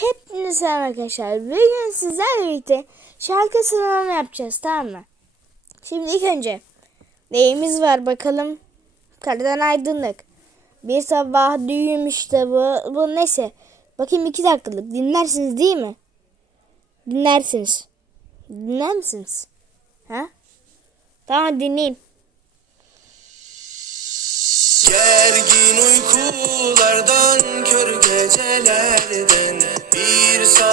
Hepinize selam arkadaşlar. Bugün sizlerle birlikte şarkı sınavını yapacağız tamam mı? Şimdi ilk önce neyimiz var bakalım. Kardan aydınlık. Bir sabah düğüm işte bu. Bu neyse. Bakayım iki dakikalık. Dinlersiniz değil mi? Dinlersiniz. Dinler misiniz? Ha? Tamam dinleyin. Gergin uykulardan, kör gecelerden Bir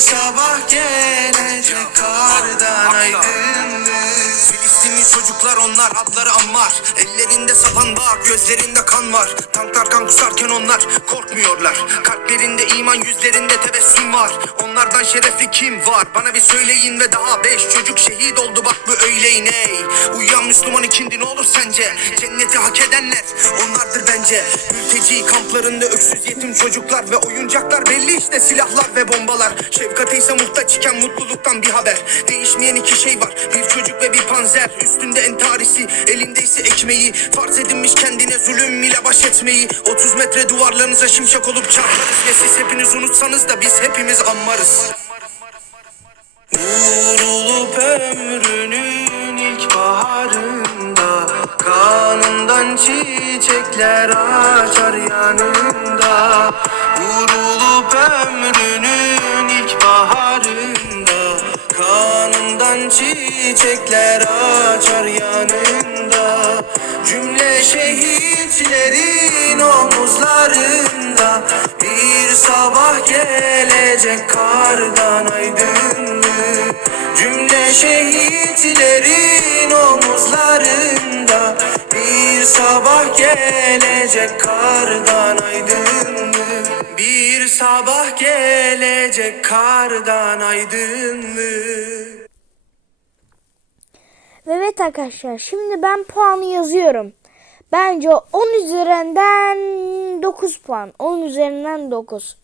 sabah gelecek kardan aydınlık Filistinli çocuklar onlar adları Ammar Ellerinde sapan var gözlerinde kan var. Tanklar kan kusarken onlar korkmuyorlar. Kalplerinde iman yüzlerinde tebessüm var. Onlardan şerefli kim var? Bana bir söyleyin ve daha beş çocuk şehit oldu. Bak bu öğleyin ey. Uyuyan Müslüman ikindi ne olur sence? Cenneti hak edenler onlardır bence. Mülteci kamplarında öksüz yetim çocuklar ve oyuncaklar belli işte silahlar ve bombalar. Şefkate ise muhtaç iken mutluluktan bir haber. Değişmeyen iki şey var. Bir çocuk ve bir panzer Üstünde entarisi elinde ise ekmeği. Farz edinmiş kendine zulüm ile baş etmeyi. 30 metre duvarlarınıza şimşek olup çarparız. Ve siz hepiniz unutsanız da biz hepimiz anmarız. Vurulup ömrünün ilk baharında Kanından çiçekler açar yanında. Vurulup ömrünün ilk baharında Kanından çiçekler açar yanında. Cümle şehitlerin omuzlarında. Bir sabah gelecek kardan aydınlık Cümle şehitlerin omuzlarında. Bir sabah gelecek kardan aydınlık sabah gelecek kardan aydınlık Evet arkadaşlar şimdi ben puanı yazıyorum. Bence 10 üzerinden 9 puan. 10 üzerinden 9.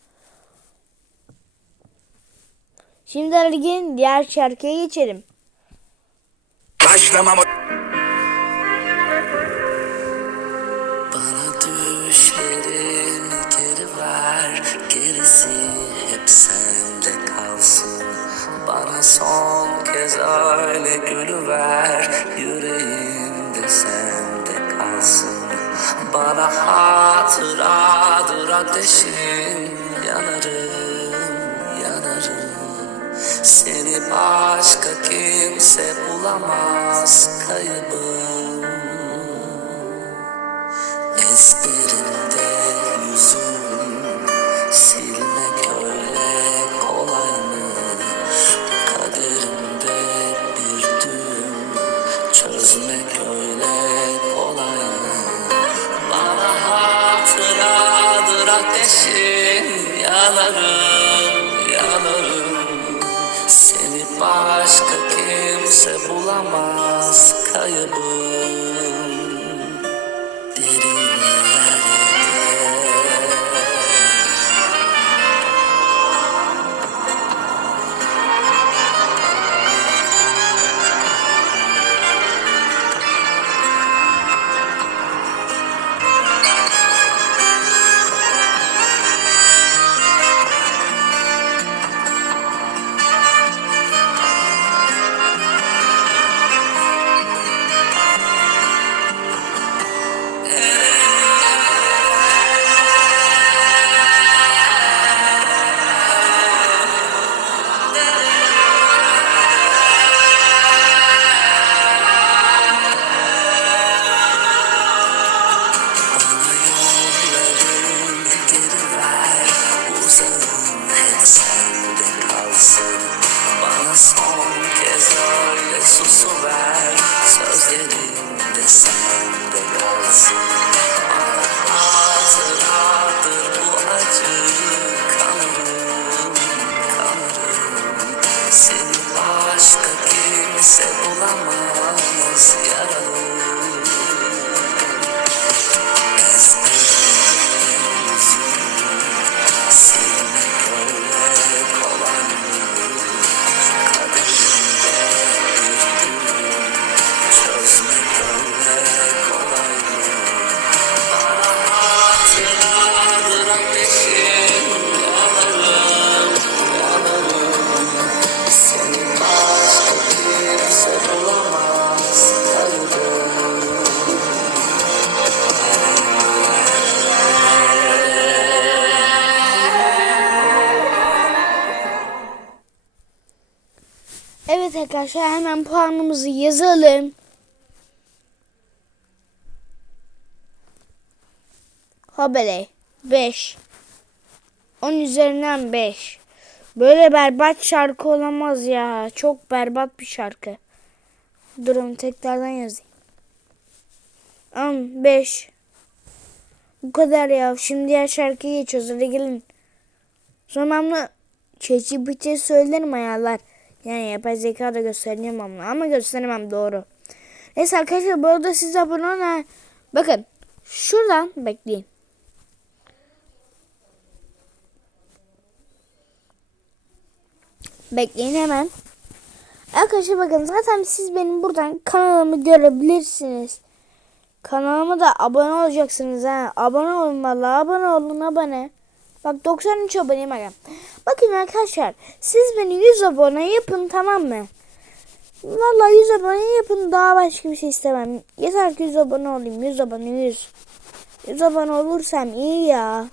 Şimdi gelin diğer şarkıya geçelim. Başlamam Gerisi hep sende kalsın. Bana son kez öyle gülüver. Yüreğimde sende kalsın. Bana hatıradır ateşin Yanarım, yanarım. Seni başka kimse bulamaz. Kaybım ateşin yanarım, yanarım. Seni başka kimse bulamaz kaybım. Listen. Evet arkadaşlar hemen puanımızı yazalım. Hobele 5. 10 üzerinden 5. Böyle berbat şarkı olamaz ya. Çok berbat bir şarkı. Durun tekrardan yazayım. 10 5. Bu kadar ya. Şimdi diğer şarkıya geçiyoruz. Hadi gelin. Sonamlı ChatGPT söylerim ayarlar. Yani yapay zeka da göstereceğim ama, gösteremem doğru. Neyse arkadaşlar bu arada siz abone olun. Bakın şuradan bekleyin. Bekleyin hemen. Arkadaşlar bakın zaten siz benim buradan kanalımı görebilirsiniz. Kanalıma da abone olacaksınız ha. Abone olun vallahi abone olun abone. Bak 93 aboneyim aga. Bakın arkadaşlar siz beni 100 abone yapın tamam mı? Vallahi 100 abone yapın daha başka bir şey istemem. Yeter ki 100 abone olayım 100 abone 100. 100 abone olursam iyi ya.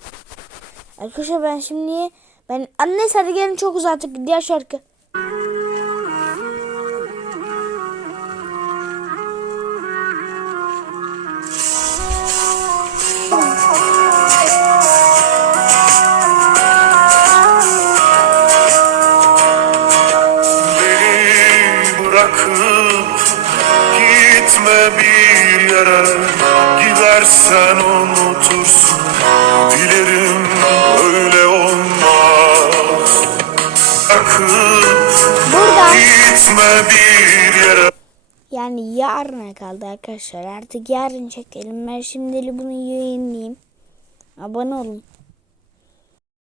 Arkadaşlar ben şimdi ben anne hadi gelin çok uzattık diğer şarkı. Gidersen unutursun Dilerim öyle olmaz Burada. gitme bir yere Yani yarına kaldı arkadaşlar. Artık yarın çekelim. Ben şimdi bunu yayınlayayım. Abone olun.